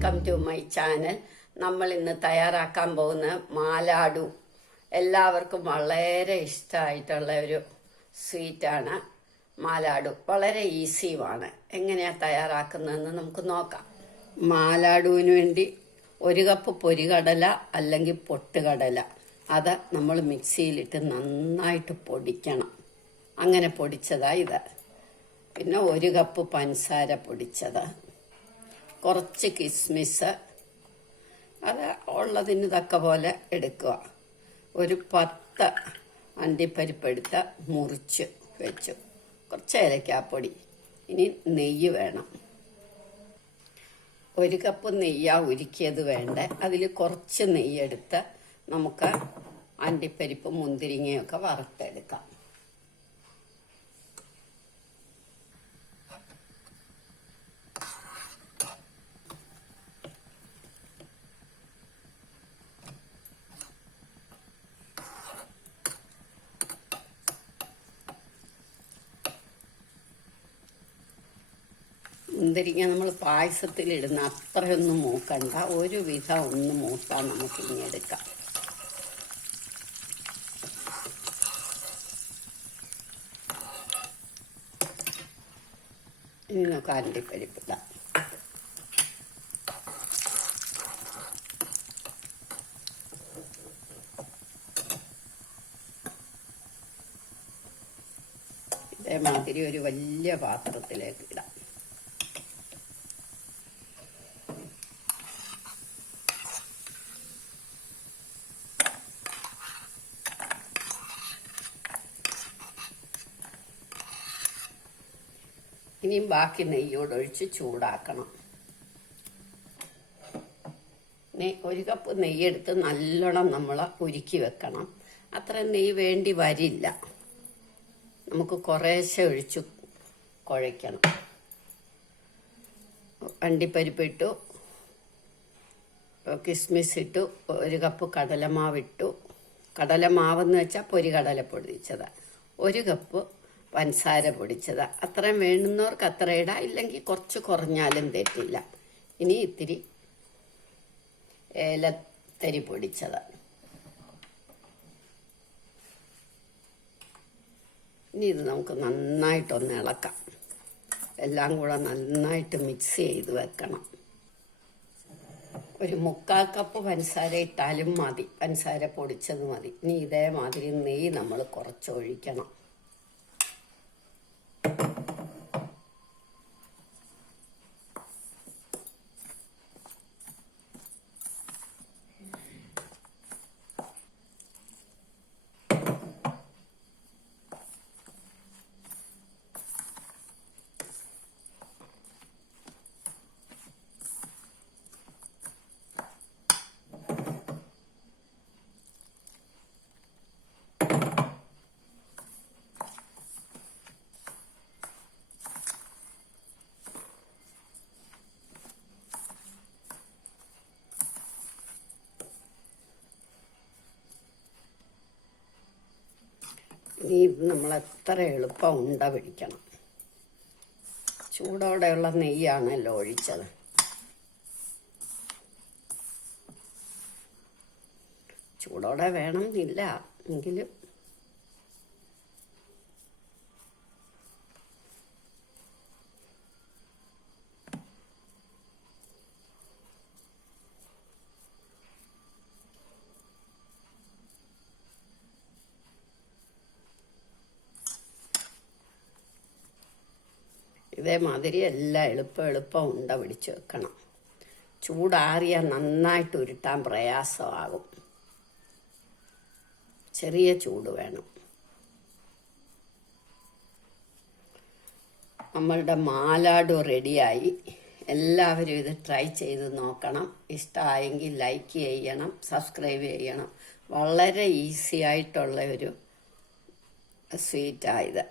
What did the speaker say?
Welcome to my channel. നമ്മൾ ഇന്ന് തയ്യാറാക്കാൻ പോകുന്ന മാലാഡു. എല്ലാവർക്കും വളരെ ഇഷ്ടമായിട്ടുള്ള ഒരു സ്വീറ്റാണ് മാലാഡു. വളരെ ഈസിയുമാണ്. എങ്ങനെയാണ് തയ്യാറാക്കുന്നതെന്ന് നമുക്ക് നോക്കാം. മാലാഡുവിന് വേണ്ടി 1 കപ്പ് പൊരികടല അല്ലെങ്കിൽ പൊട്ടുകടല, അത് നമ്മൾ മിക്സിയിലിട്ട് നന്നായിട്ട് പൊടിക്കണം. അങ്ങനെ പൊടിച്ചതാണ് ഇത്. പിന്നെ 1 കപ്പ് പഞ്ചസാര പൊടിച്ചത്, കുറച്ച് കിസ്മിസ്, അത് ഉള്ളതിന് തക്ക പോലെ എടുക്കുക. ഒരു 10 അണ്ടിപ്പരിപ്പ് എടുത്ത് മുറിച്ച് വെച്ചു. കുറച്ച് ഏലക്കാപ്പൊടി. ഇനി നെയ്യ് വേണം. 1 കപ്പ് നെയ്യാണ് ഉരുക്കിയത് വേണ്ടേ. അതിൽ കുറച്ച് നെയ്യെടുത്ത് നമുക്ക് അണ്ടിപ്പരിപ്പ് മുന്തിരിങ്ങയൊക്കെ വറുത്തെടുക്കാം. മുന്തിരിങ്ങ നമ്മൾ പായസത്തിലിടുന്ന അത്രയൊന്നും മൂക്കണ്ട, ഒരുവിധം ഒന്ന് മൂത്താൽ നമുക്ക് ഇനി എടുക്കാം. ഇനി നമുക്ക് അണ്ടിപ്പരിപ്പിടാം. ഇതേമാതിരി ഒരു വലിയ പാത്രത്തിലേക്ക് ഇടാം. ഇനിയും ബാക്കി നെയ്യോടൊഴിച്ച് ചൂടാക്കണം. 1 കപ്പ് നെയ്യെടുത്ത് നല്ലോണം നമ്മൾ ഉരുക്കി വെക്കണം. അത്ര നെയ്യ് വേണ്ടി വരില്ല. നമുക്ക് കുറേശ്ശെ ഒഴിച്ച് കുഴയ്ക്കണം. അണ്ടിപ്പരിപ്പിട്ടു, കിസ്മിസ് ഇട്ടു, 1 കപ്പ് കടലമാവിട്ടു. കടലമാവെന്ന് വെച്ചാൽ പൊരികടല പൊടിച്ചത്. 1 കപ്പ് പഞ്ചസാര പൊടിച്ചത്. അത്രയും വേണ്ടുന്നവർക്ക് അത്ര ഇടാം, ഇല്ലെങ്കിൽ കുറച്ച് കുറഞ്ഞാലും തെറ്റില്ല. ഇനി ഇത്തിരി ഏലത്തരി പൊടിച്ചത്. ഇനി ഇത് നമുക്ക് നന്നായിട്ടൊന്ന് ഇളക്കാം. എല്ലാം കൂടെ നന്നായിട്ട് മിക്സ് ചെയ്ത് വെക്കണം. ഒരു 3/4 കപ്പ് പഞ്ചസാര ഇട്ടാലും മതി. പഞ്ചസാര പൊടിച്ചത് മതി. ഇനി ഇതേമാതിരി നെയ്യ് നമ്മൾ കുറച്ച് ഒഴിക്കണം. ഇനി നമ്മൾ എത്ര എളുപ്പം ഉണ്ട പിടിക്കണം. ചൂടോടെയുള്ള നെയ്യാണല്ലോ ഒഴിച്ചത്. ചൂടോടെ വേണമെന്നില്ല, എങ്കിലും ഇതേമാതിരി എല്ലാം എളുപ്പം ഉണ്ട പിടിച്ച് വെക്കണം. ചൂടാറിയാൽ നന്നായിട്ട് ഉരുട്ടാൻ പ്രയാസമാകും. ചെറിയ ചൂട് വേണം. നമ്മളുടെ മാലാഡു റെഡിയായി. എല്ലാവരും ഇത് ട്രൈ ചെയ്ത് നോക്കണം. ഇഷ്ടമായെങ്കിൽ ലൈക്ക് ചെയ്യണം, സബ്സ്ക്രൈബ് ചെയ്യണം. വളരെ ഈസി ആയിട്ടുള്ള ഒരു സ്വീറ്റായത്.